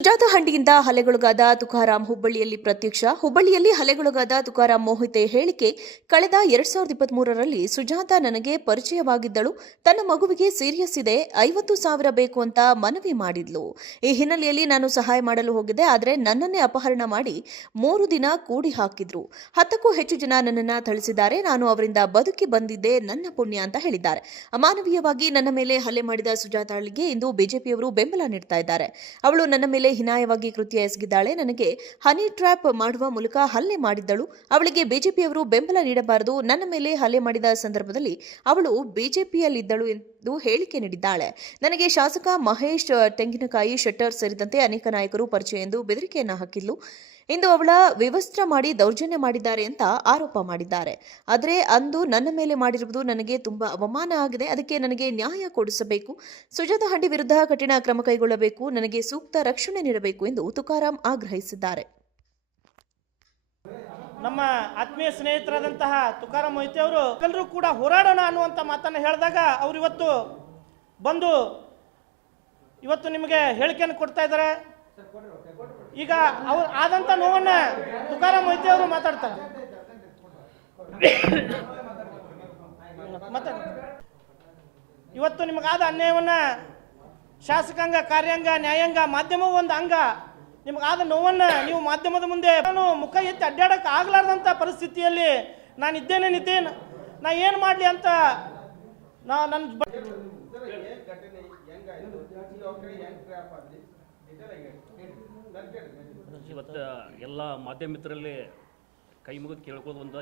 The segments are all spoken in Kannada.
ಸುಜಾತಹಳ್ಳಿಯಿಂದ ಹಲ್ಲೆಗೊಳಗಾದ ತುಕಾರಾಂ ಹುಬ್ಬಳ್ಳಿಯಲ್ಲಿ ಪ್ರತ್ಯಕ್ಷ. ಹುಬ್ಬಳ್ಳಿಯಲ್ಲಿ ಹಲ್ಲೆಗೊಳಗಾದ ತುಕಾರಾಂ ಮೋಹಿತೆ ಹೇಳಿಕೆ. ಕಳೆದ 2023ರಲ್ಲಿ ಸುಜಾತ ನನಗೆ ಪರಿಚಯವಾಗಿದ್ದಳು. ತನ್ನ ಮಗುವಿಗೆ ಸೀರಿಯಸ್ ಇದೆ, 50,000 ಬೇಕು ಅಂತ ಮನವಿ ಮಾಡಿದ್ಲು. ಈ ಹಿನ್ನೆಲೆಯಲ್ಲಿ ನಾನು ಸಹಾಯ ಮಾಡಲು ಹೋಗಿದ್ದೆ. ಆದರೆ ನನ್ನನ್ನೇ ಅಪಹರಣ ಮಾಡಿ 3 ದಿನ ಕೂಡಿ ಹಾಕಿದ್ರು. 10ಕ್ಕೂ ಹೆಚ್ಚು ಜನ ನನ್ನನ್ನು ಥಳಿಸಿದ್ದಾರೆ. ನಾನು ಅವರಿಂದ ಬದುಕಿ ಬಂದಿದ್ದೆ ನನ್ನ ಪುಣ್ಯ ಅಂತ ಹೇಳಿದ್ದಾರೆ. ಅಮಾನವೀಯವಾಗಿ ನನ್ನ ಮೇಲೆ ಹಲ್ಲೆ ಮಾಡಿದ ಸುಜಾತಹಳ್ಳಿಗೆ ಇಂದು ಬಿಜೆಪಿಯವರು ಬೆಂಬಲ ನೀಡ್ತಾ ಇದ್ದಾರೆ. ಅವಳು ನನ್ನ ಮೇಲೆ ಹೀನಾಯವಾಗಿ ಕೃತ್ಯ ಎಸಗಿದ್ದಾಳೆ. ನನಗೆ ಹನಿ ಟ್ರ್ಯಾಪ್ ಮಾಡುವ ಮೂಲಕ ಹಲ್ಲೆ ಮಾಡಿದ್ದಳು. ಅವಳಿಗೆ ಬಿಜೆಪಿಯವರು ಬೆಂಬಲ ನೀಡಬಾರದು. ನನ್ನ ಮೇಲೆ ಹಲ್ಲೆ ಮಾಡಿದ ಸಂದರ್ಭದಲ್ಲಿ ಅವಳು ಬಿಜೆಪಿಯಲ್ಲಿದ್ದಳು ಎಂದು ಹೇಳಿಕೆ ನೀಡಿದ್ದಾಳೆ. ನನಗೆ ಶಾಸಕ ಮಹೇಶ್ ತೆಂಗಿನಕಾಯಿ ಶೆಟ್ಟರ್ ಸೇರಿದಂತೆ ಅನೇಕ ನಾಯಕರು ಪರಿಚಯ ಎಂದು ಬೆದರಿಕೆಯನ್ನ ಹಾಕಿದ್ಲು. ಇಂದು ಅವಳ ವಿವಸ್ತ್ರ ಮಾಡಿ ದೌರ್ಜನ್ಯ ಮಾಡಿದ್ದಾರೆ ಅಂತ ಆರೋಪ ಮಾಡಿದ್ದಾರೆ. ಆದರೆ ಅಂದು ನನ್ನ ಮೇಲೆ ಮಾಡಿರುವುದು ನನಗೆ ತುಂಬಾ ಅವಮಾನ ಆಗಿದೆ. ಅದಕ್ಕೆ ನನಗೆ ನ್ಯಾಯ ಕೊಡಿಸಬೇಕು. ಸುಜಾತಹಳ್ಳಿ ವಿರುದ್ಧ ಕಠಿಣ ಕ್ರಮ ಕೈಗೊಳ್ಳಬೇಕು. ನನಗೆ ಸೂಕ್ತ ರಕ್ಷಣೆ ನೀಡಬೇಕು ಎಂದು ತುಕಾರಾಂ ಆಗ್ರಹಿಸಿದ್ದಾರೆ. ನಮ್ಮ ಆತ್ಮೀಯ ಸ್ನೇಹಿತರಾದಂತಹ ತುಕಾರಾಂ ಮೊಹಿತೆ ಅವರು ಎಲ್ಲರೂ ಕೂಡ ಹೋರಾಡೋಣ ಅನ್ನುವಂಥ ಮಾತನ್ನು ಹೇಳಿದಾಗ ಅವರು ಇವತ್ತು ನಿಮಗೆ ಹೇಳಿಕೆಯನ್ನು ಕೊಡ್ತಾ ಇದ್ದಾರೆ. ಈಗ ಅವ್ರು ಆದಂಥ ನೋವನ್ನ ತುಕಾರಾಂ ಮೊಹಿತೆ ಅವರು ಮಾತಾಡ್ತಾರೆ. ಇವತ್ತು ನಿಮಗಾದ ಅನ್ಯಾಯವನ್ನ ಶಾಸಕಾಂಗ, ಕಾರ್ಯಾಂಗ, ನ್ಯಾಯಾಂಗ, ಮಾಧ್ಯಮವೂ ಒಂದು ಅಂಗ. ನಿಮಗಾದ ನೋವನ್ನ ನೀವು ಮಾಧ್ಯಮದ ಮುಂದೆ ನಾನು ಮುಖ ಎತ್ತಿ ಅಡ್ಡಾಡಕ್ಕೆ ಆಗಲಾರ್ದಂಥ ಪರಿಸ್ಥಿತಿಯಲ್ಲಿ ನಾನು ಇದ್ದೇನೆ. ನಾ ಏನು ಮಾಡಲಿ ಅಂತ ಇವತ್ತು ಎಲ್ಲ ಮಾಧ್ಯಮ ಮಿತ್ರರಲ್ಲಿ ಕೈ ಮುಗಿದು ಕೇಳ್ಕೋದು ಒಂದು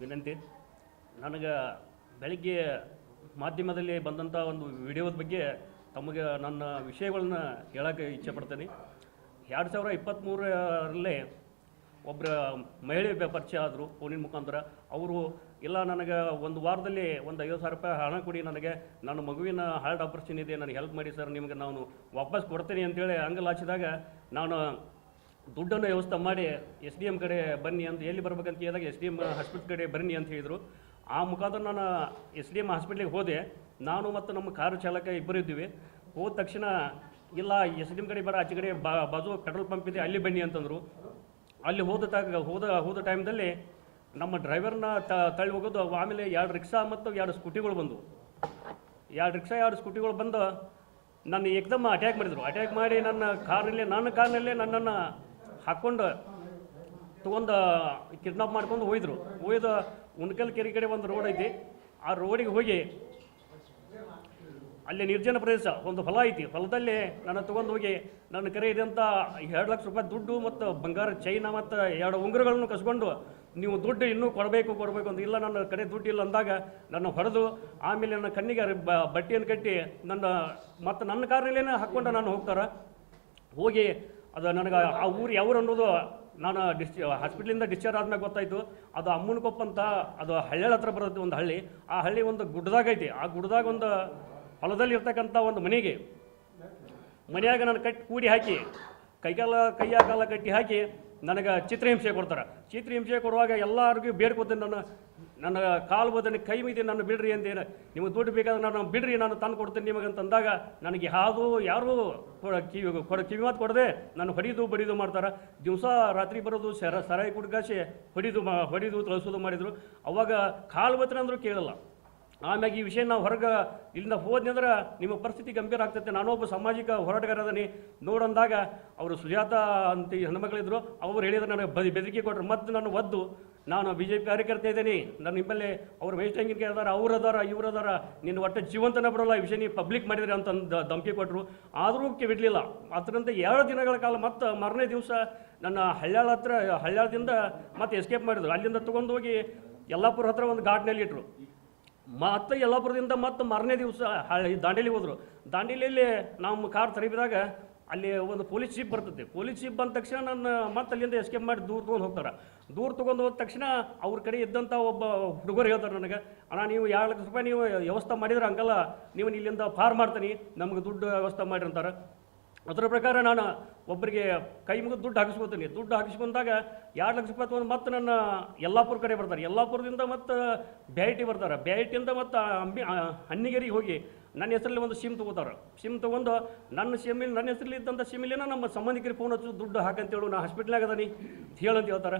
ವಿನಂತಿ. ನನಗೆ ಬೆಳಗ್ಗೆ ಮಾಧ್ಯಮದಲ್ಲಿ ಬಂದಂಥ ಒಂದು ವಿಡಿಯೋದ ಬಗ್ಗೆ ತಮಗೆ ನನ್ನ ವಿಷಯಗಳನ್ನ ಹೇಳೋಕ್ಕೆ ಇಚ್ಛೆ ಪಡ್ತೇನೆ. 2023ರಲ್ಲಿ ಒಬ್ಬರ ಮಹಿಳೆ ಪರಿಚಯ ಆದರು ಫೋನಿನ ಮುಖಾಂತರ. ಅವರು ಇಲ್ಲ, ನನಗೆ ಒಂದು ವಾರದಲ್ಲಿ ಒಂದು 50,000 ರೂಪಾಯಿ ಹಣ ಕೊಡಿ, ನನಗೆ ನನ್ನ ಮಗುವಿನ ಹಾರ್ಟ್ ಆಪರೇಷನ್ ಇದೆ, ನನಗೆ ಹೆಲ್ಪ್ ಮಾಡಿ ಸರ್, ನಿಮಗೆ ನಾನು ವಾಪಸ್ ಕೊಡ್ತೀನಿ ಅಂತೇಳಿ ಅಂಗಲಾಚಿದಾಗ ನಾನು ದುಡ್ಡನ್ನು ವ್ಯವಸ್ಥೆ ಮಾಡಿ SDM ಕಡೆ ಬನ್ನಿ ಅಂತ, ಎಲ್ಲಿ ಬರ್ಬೇಕಂತ ಕೇಳಿದಾಗ SDM ಹಾಸ್ಪಿಟ್ಲ್ ಕಡೆ ಬನ್ನಿ ಅಂತ ಹೇಳಿದರು. ಆ ಮುಖಾಂತರ ನಾನು SDM ಹಾಸ್ಪಿಟ್ಲಿಗೆ ಹೋದೆ. ನಾನು ಮತ್ತು ನಮ್ಮ ಕಾರು ಚಾಲಕ ಇಬ್ಬರು ಇದ್ದೀವಿ. ಹೋದ ತಕ್ಷಣ ಇಲ್ಲ SDM ಕಡೆ ಬರ, ಆಚೆ ಕಡೆ ಬಾಜು ಪೆಟ್ರೋಲ್ ಪಂಪ್ ಇದೆ, ಅಲ್ಲಿ ಬನ್ನಿ ಅಂತಂದರು. ಅಲ್ಲಿ ಹೋದ ಟೈಮ್ದಲ್ಲಿ ನಮ್ಮ ಡ್ರೈವರ್ನ ತಳ್ಳಿ ಹೋಗೋದು. ಆಮೇಲೆ 2 ರಿಕ್ಷಾ ಮತ್ತು 2 ಸ್ಕೂಟಿಗಳು ಬಂದವು. 2 ರಿಕ್ಷಾ 2 ಸ್ಕೂಟಿಗಳು ಬಂದು ನನ್ನ ಏಕದಮ್ ಅಟ್ಯಾಕ್ ಮಾಡಿದರು. ಅಟ್ಯಾಕ್ ಮಾಡಿ ನನ್ನ ಕಾರ್ನಲ್ಲೇ ನನ್ನನ್ನು ಹಾಕ್ಕೊಂಡು ತೊಗೊಂಡು ಕಿಡ್ನಾಪ್ ಮಾಡ್ಕೊಂಡು ಒಯ್ದು ಉಣ್ಕಲ್ ಕೆರೆ ಕಡೆ ಒಂದು ರೋಡ್ ಐತಿ. ಆ ರೋಡಿಗೆ ಹೋಗಿ ಅಲ್ಲಿ ನಿರ್ಜನ ಪ್ರದೇಶ ಒಂದು ಹೊಲ ಐತಿ. ಹೊಲದಲ್ಲಿ ನನ್ನ ತೊಗೊಂಡು ಹೋಗಿ ನನ್ನ ಕರೆ ಇದೆ ಅಂತ 2 ಲಕ್ಷ ರೂಪಾಯಿ ದುಡ್ಡು ಮತ್ತು ಬಂಗಾರ ಚೈನಾ ಮತ್ತು 2 ಉಂಗುರಗಳನ್ನು ಕಸ್ಕೊಂಡು, ನೀವು ದುಡ್ಡು ಇನ್ನೂ ಕೊಡಬೇಕು ಅಂತ, ಇಲ್ಲ ನನ್ನ ಕಡೆ ದುಡ್ಡು ಇಲ್ಲ ಅಂದಾಗ ನನ್ನ ಹೊಡೆದು, ಆಮೇಲೆ ನನ್ನ ಕಣ್ಣಿಗೆ ಬಟ್ಟೆಯನ್ನು ಕಟ್ಟಿ ನನ್ನ ಕಾರಿನಲ್ಲೇ ಹಾಕ್ಕೊಂಡು ನಾನು ಹೋಗಿ ಅದು ನನಗೆ ಆ ಊರು ಯಾವ್ರು ಅನ್ನೋದು ನಾನು ಹಾಸ್ಪಿಟ್ಲಿಂದ ಡಿಸ್ಚಾರ್ಜ್ ಆದ್ಮೇಲೆ ಗೊತ್ತಾಯಿತು. ಅದು ಅಮ್ಮನಕೊಪ್ಪ ಅಂತ, ಅದು ಹಳ್ಳಿ ಹತ್ರ ಬರುತ್ತೆ ಒಂದು ಹಳ್ಳಿ. ಆ ಹಳ್ಳಿ ಒಂದು ಗುಡ್ಡದಾಗ ಐತಿ. ಆ ಗುಡ್ಡದಾಗ ಒಂದು ಹೊಲದಲ್ಲಿ ಇರ್ತಕ್ಕಂಥ ಒಂದು ಮನೆಯಾಗ ನಾನು ಕೂಡಿ ಹಾಕಿ ಕೈಯ ಕಾಲ ಕಟ್ಟಿ ಹಾಕಿ ನನಗೆ ಚಿತ್ರಹಿಂಸೆ ಕೊಡ್ತಾರೆ. ಚಿತ್ರಹಿಂಸೆ ಕೊಡುವಾಗ ಎಲ್ಲರಿಗೂ ಬೇಡ್ಕೊತೀನಿ, ನನ್ನ ಕಾಲು ಬೋದನೆ ಕೈ ಮೀದಿ ನನ್ನ ಬಿಡ್ರಿ ಅಂತೇಳಿ, ನಿಮಗೆ ದುಡ್ಡು ಬೇಕಾದ್ರೆ ನಾನು ಬಿಡ್ರಿ, ನಾನು ತಂದು ಕೊಡ್ತೀನಿ ನಿಮಗೆ ಅಂತಂದಾಗ ನನಗೆ ಯಾರೂ ಕಿವಿ ಮಾತು ಕೊಡದೆ ನಾನು ಬಡಿದು ಮಾಡ್ತಾರೆ. ದಿವಸ ರಾತ್ರಿ ಬರೋದು, ಸರಾಯಿ ಕುಡ್ಕಾಸಿ ಹೊಡಿದು ತಳಿಸೋದು ಮಾಡಿದರು. ಅವಾಗ ಕಾಲು ಬತ್ತನ ಅಂದರೂ ಕೇಳಲ್ಲ. ಆಮ್ಯಾಗ ಈ ವಿಷಯ ನಾವು ಹೊರಗೆ ಇಲ್ಲಿಂದ ಹೋದ್ನಿ ಅಂದ್ರೆ ನಿಮ್ಮ ಪರಿಸ್ಥಿತಿ ಗಂಭೀರ ಆಗ್ತೈತೆ. ನಾನೊಬ್ಬ ಸಾಮಾಜಿಕ ಹೋರಾಟಗಾರ ಅದೀನಿ ನೋಡಂದಾಗ ಅವರು ಸುಜಾತ ಅಂತ ಹೆಣ್ಮಕ್ಳಿದ್ರು. ಅವ್ರು ಹೇಳಿದ್ರೆ ನನಗೆ ಬೆದರಿಕೆ ಕೊಟ್ಟರು. ಮತ್ತು ನಾನು ನಾನು BJP ಕಾರ್ಯಕರ್ತ ಇದ್ದೀನಿ, ನನ್ನ ನಿಮ್ಮಲ್ಲಿ ಅವ್ರು ಮಹೇಶ್ ತೆಂಗಿನಕಾಯಿ ಅದಾರ, ಇವ್ರು ಅದಾರ, ನಿನ್ನ ಒಟ್ಟು ಜೀವಂತನ ಬರೋಲ್ಲ, ಈ ವಿಷಯ ನೀವು ಪಬ್ಲಿಕ್ ಮಾಡಿದ್ರೆ ಅಂತಂದು ಧಮಕಿ ಕೊಟ್ಟರು. ಆದರೂ ಬಿಡಲಿಲ್ಲ. ಅದರಂತೆ 2 ದಿನಗಳ ಕಾಲ ಮತ್ತು ಮಾರನೇ ದಿವಸ ನನ್ನ ಹಳ್ಯಾಳದಿಂದ ಮತ್ತೆ ಎಸ್ಕೇಪ್ ಮಾಡಿದ್ರು. ಅಲ್ಲಿಂದ ತೊಗೊಂಡು ಹೋಗಿ ಯಲ್ಲಾಪುರ ಹತ್ರ ಒಂದು ಘಾಟ್ನಲ್ಲಿ ಇಟ್ಟರು. ಮತ್ತು ಯಲ್ಲಾಪುರದಿಂದ ಮತ್ತು ಮಾರನೇ ದಿವಸ ದಾಂಡೇಲಿ ಹೋದರು. ದಾಂಡೇಲಿಯಲ್ಲಿ ನಮ್ಮ ಕಾರ್ ತರಿಬಿದಾಗ ಅಲ್ಲಿ ಒಂದು ಪೊಲೀಸ್ ಜೀಪ್ ಬರ್ತದೆ. ಪೊಲೀಸ್ ಜೀಪ್ ಬಂದ ತಕ್ಷಣ ನನ್ನ ಮತ್ತೆ ಅಲ್ಲಿಂದ ಎಸ್ಕೇಪ್ ಮಾಡಿ ದೂರ ತೊಗೊಂಡು ಹೋದ ತಕ್ಷಣ ಅವ್ರ ಕಡೆ ಇದ್ದಂಥ ಒಬ್ಬ ಹುಡುಗರು ಹೇಳ್ತಾರೆ ನನಗೆ, ಅಣ್ಣ ನೀವು 2 ಲಕ್ಷ ರೂಪಾಯಿ ನೀವು ವ್ಯವಸ್ಥೆ ಮಾಡಿದ್ರೆ ಅಂಕಲ್ಲ, ನೀವು ಇಲ್ಲಿಂದ ಫಾರ್ ಮಾಡ್ತೀನಿ, ನಮ್ಗೆ ದುಡ್ಡು ವ್ಯವಸ್ಥೆ ಮಾಡಿರಿ ಅಂತಾರೆ. ಅದರ ಪ್ರಕಾರ ನಾನು ಒಬ್ಬರಿಗೆ ಕೈ ಮುಗಿದು ದುಡ್ಡು ಹಾಕಿಸ್ಕೊತೀನಿ. ದುಡ್ಡು ಹಾಕಿಸ್ಕೊಂಡಾಗ 2 ಲಕ್ಷ ರೂಪಾಯಿ ತೊಗೊಂಡು ಮತ್ತೆ ನನ್ನ ಯಲ್ಲಾಪುರ ಕಡೆ ಬರ್ತಾರೆ. ಯಲ್ಲಾಪುರದಿಂದ ಮತ್ತು ಬ್ಯಾಟಿ ಬರ್ತಾರೆ. ಬ್ಯಾಟಿಯಿಂದ ಮತ್ತು ಹಣ್ಣಿಗೇರಿಗೆ ಹೋಗಿ ನನ್ನ ಹೆಸರಲ್ಲಿ ಒಂದು ಸಿಮ್ ತೊಗೋತಾರೆ. ಸಿಮ್ ತೊಗೊಂಡು ನನ್ನ ಹೆಸರಲ್ಲಿ ಇದ್ದಂಥ ಸಿಮ್ಮಿಲೇನ ನಮ್ಮ ಸಂಬಂಧಿಕರಿಗೆ ಫೋನ್ ಹಚ್ಚು ದುಡ್ಡು ಹಾಕಂತೇಳು, ನಾ ಹಾಸ್ಪಿಟ್ಲಾಗ ಅದೀನಿ ಹೇಳಂತ ಹೇಳ್ತಾರೆ.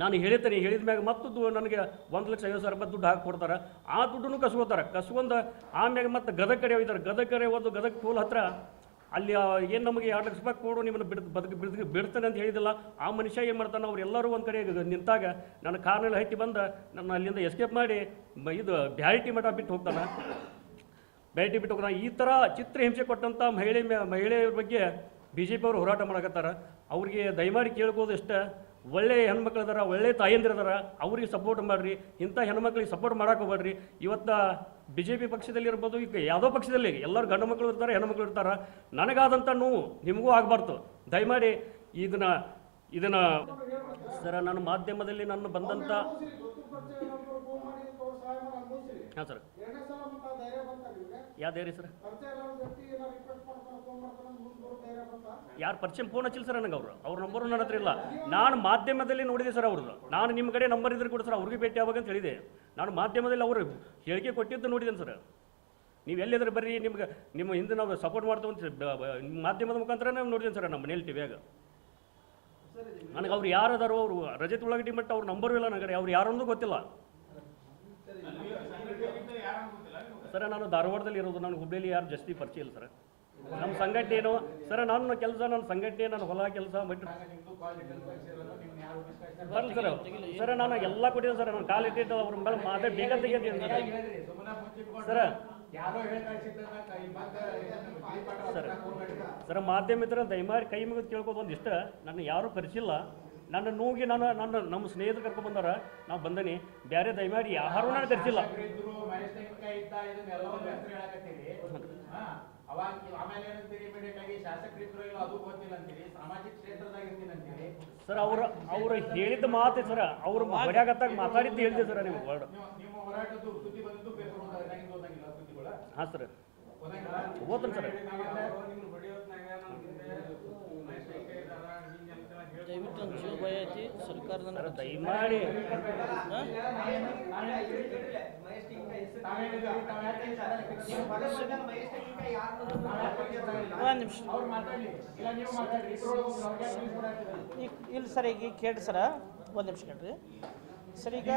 ನಾನು ಹೇಳಿದ ಮ್ಯಾಗ ಮತ್ತು ನನಗೆ 1,50,000 ರೂಪಾಯಿ ದುಡ್ಡು ಹಾಕಿ ಕೊಡ್ತಾರೆ. ಆ ದುಡ್ಡನ್ನು ಕಸ್ಕೊಂಡು ಆಮ್ಯಾಗ ಮತ್ತು ಗದಗ ಕಡೆ ಹೋಗಿದ್ದಾರೆ. ಗದಗ ಕಡೆ ಹೋದು ಗದಗ ಪೋಲ್ ಹತ್ರ ಅಲ್ಲಿ ಏನು ನಮಗೆ 2 ಲಕ್ಷ ರೂಪಾಯಿ ಕೊಡು, ನಿಮ್ಮನ್ನು ಬಿಡ್ತಾನೆ ಅಂತ ಹೇಳಿದಿಲ್ಲ. ಆ ಮನುಷ್ಯ ಏನು ಮಾಡ್ತಾನೆ, ಅವ್ರು ಎಲ್ಲರೂ ಒಂದು ಕಡೆ ನಿಂತಾಗ ನನ್ನ ಕಾರ್ನಲ್ಲಿ ಹತ್ತಿ ಬಂದು ನನ್ನ ಅಲ್ಲಿಂದ ಎಸ್ಕೇಪ್ ಮಾಡಿ ಇದು ಬ್ಯಾರಿಟಿ ಮಠ ಬಿಟ್ಟು ಹೋಗ್ತಾನೆ. ಈ ಥರ ಚಿತ್ರಹಿಂಸೆ ಕೊಟ್ಟಂಥ ಮಹಿಳೆಯರ ಬಗ್ಗೆ BJP ಅವರು ಹೋರಾಟ ಮಾಡಕತ್ತಾರ. ಅವ್ರಿಗೆ ದಯಮಾಡಿ ಕೇಳ್ಬೋದು ಇಷ್ಟ, ಒಳ್ಳೆಯ ಹೆಣ್ಮಕ್ಳು ಅದಾರ, ಒಳ್ಳೆಯ ತಾಯಂದಿರದಾರ, ಅವ್ರಿಗೆ ಸಪೋರ್ಟ್ ಮಾಡಿರಿ. ಇಂಥ ಹೆಣ್ಮಕ್ಳಿಗೆ ಸಪೋರ್ಟ್ ಮಾಡಕ್ಕೆ ಹೋಗ್ಬೇಡ್ರಿ. ಇವತ್ತು BJP ಪಕ್ಷದಲ್ಲಿ ಇರ್ಬೋದು, ಈಗ ಯಾವುದೋ ಪಕ್ಷದಲ್ಲಿ ಎಲ್ಲರೂ ಗಂಡು ಮಕ್ಕಳು ಇರ್ತಾರೆ, ಹೆಣ್ಮಕ್ಳು ಇರ್ತಾರೆ. ನನಗಾದಂಥ ನೋವು ನಿಮಗೂ ಆಗಬಾರ್ದು. ದಯಮಾಡಿ ಇದನ್ನು ಸರ ನಾನು ಮಾಧ್ಯಮದಲ್ಲಿ ನಾನು ಬಂದಂಥ ಹಾಂ ಸರ್ ಯಾವ ಧೈರ್ಯ ಸರ್? ಯಾರು ಪರಿಚಯ ಫೋನ್ ಹಚ್ಚಿಲ್ಲ ಸರ್ ನನಗೆ. ಅವ್ರ ನಂಬರು ನನ್ನ ಹತ್ರ ಇಲ್ಲ. ನಾನು ಮಾಧ್ಯಮದಲ್ಲಿ ನೋಡಿದೆ ಸರ್ ಅವ್ರದ್ದು. ನಾನು ನಿಮ್ಮ ಕಡೆ ನಂಬರ್ ಇದ್ರೆ ಕೂಡ ಸರ್ ಅವ್ರಿಗೆ ಭೇಟಿ ಆಗ್ಬೇಕಂತ ಹೇಳಿದೆ. ನಾನು ಮಾಧ್ಯಮದಲ್ಲಿ ಅವರು ಹೇಳಿಕೆ ಕೊಟ್ಟಿದ್ದು ನೋಡಿದ್ದೇನೆ ಸರ್. ನೀವು ಎಲ್ಲಿದ್ರೆ ಬರ್ರಿ, ನಿಮ್ಮ ಹಿಂದೆ ನಾವು ಸಪೋರ್ಟ್ ಮಾಡ್ತೇವೆ ಮಾಧ್ಯಮದ ಮುಖಾಂತರ ನಾವು ನೋಡಿದ್ದೇನೆ ಸರ್ ನಮ್ಮ ಮನೇಲಿ ಟಿವಿಯಾಗ. ನನಗೆ ಅವ್ರು ಯಾರದಾರೋ, ಅವರು ರಜತ್ ಉಳ್ಳಾಗಡ್ಡಿ ಮಟ್ಟ ಅವ್ರ ನಂಬರು ಇಲ್ಲ ನನಗೆ, ಅವ್ರು ಯಾರೊಂದು ಗೊತ್ತಿಲ್ಲ ಸರ್. ನಾನು ಧಾರವಾಡದಲ್ಲಿ ಇರೋದು, ನಾನು ಹುಬ್ಬಳ್ಳಿಯಲ್ಲಿ ಯಾರು ಜಾಸ್ತಿ ಪರಿಚಯ ಇಲ್ಲ ಸರ್. ನಮ್ಮ ಸಂಘಟನೆ ಏನು ಸರ್, ನನ್ನ ಕೆಲಸ, ನನ್ನ ಸಂಘಟನೆ, ನನ್ನ ಹೊಲ ಕೆಲಸ ಬಟ್ ಬರಲಿ ಸರ್. ಸರ್ ನಾನು ಎಲ್ಲ ಕೊಟ್ಟಿದ್ದೆ ಸರ್. ನಾನು ಕಾಲು ಇಟ್ಟಿದ್ದು ಅವ್ರ ಮೇಲೆ ಮಾತೇ ಬೇಗ ತೆಗೆದಿದ್ದೀನಿ ಸರ್. ಸರ್ ಮಾಧ್ಯಮ ಇದ್ರೆ ದಯಮಾಡಿ ಕೈ ಮುಗಿದು ಕೇಳ್ಬೋದು ಒಂದಿಷ್ಟ. ನನ್ನ ಯಾರೂ ಕರೆಸಿಲ್ಲ. ನನ್ನ ನೋವಿಗೆ ನಮ್ಮ ಸ್ನೇಹಿತರು ಕರ್ಕೊಂಡು ಬಂದಾರ, ನಾವು ಬಂದನಿ. ಬೇರೆ ದಯಮಾಡಿ ಯಾರೂ ನಾನು ಕರೆಸಿಲ್ಲ. ಸರ್ ಅವ್ರು ಹೇಳಿದ ಮಾತು ಸರ್, ಅವ್ರು ಹೊಡ್ಯಾಗತ್ತಾಗ ಮಾತಾಡಿದ್ದು ಹೇಳಿದೆ ಸರ್ ನಿಮ್ಗೆ ವರ್ಡ್. ಹಾಂ ಸರ್ ಓದ್ತೀನಿ ಸರ್. ಸರ್ ದಯಮಾಡಿ ಇಲ್ಲ ಸರ್, ಈಗ ಕೇಳಿ ಸರ, ಒಂದು ನಿಮಿಷ ಕೇಳ್ರಿ ಸರ್. ಈಗ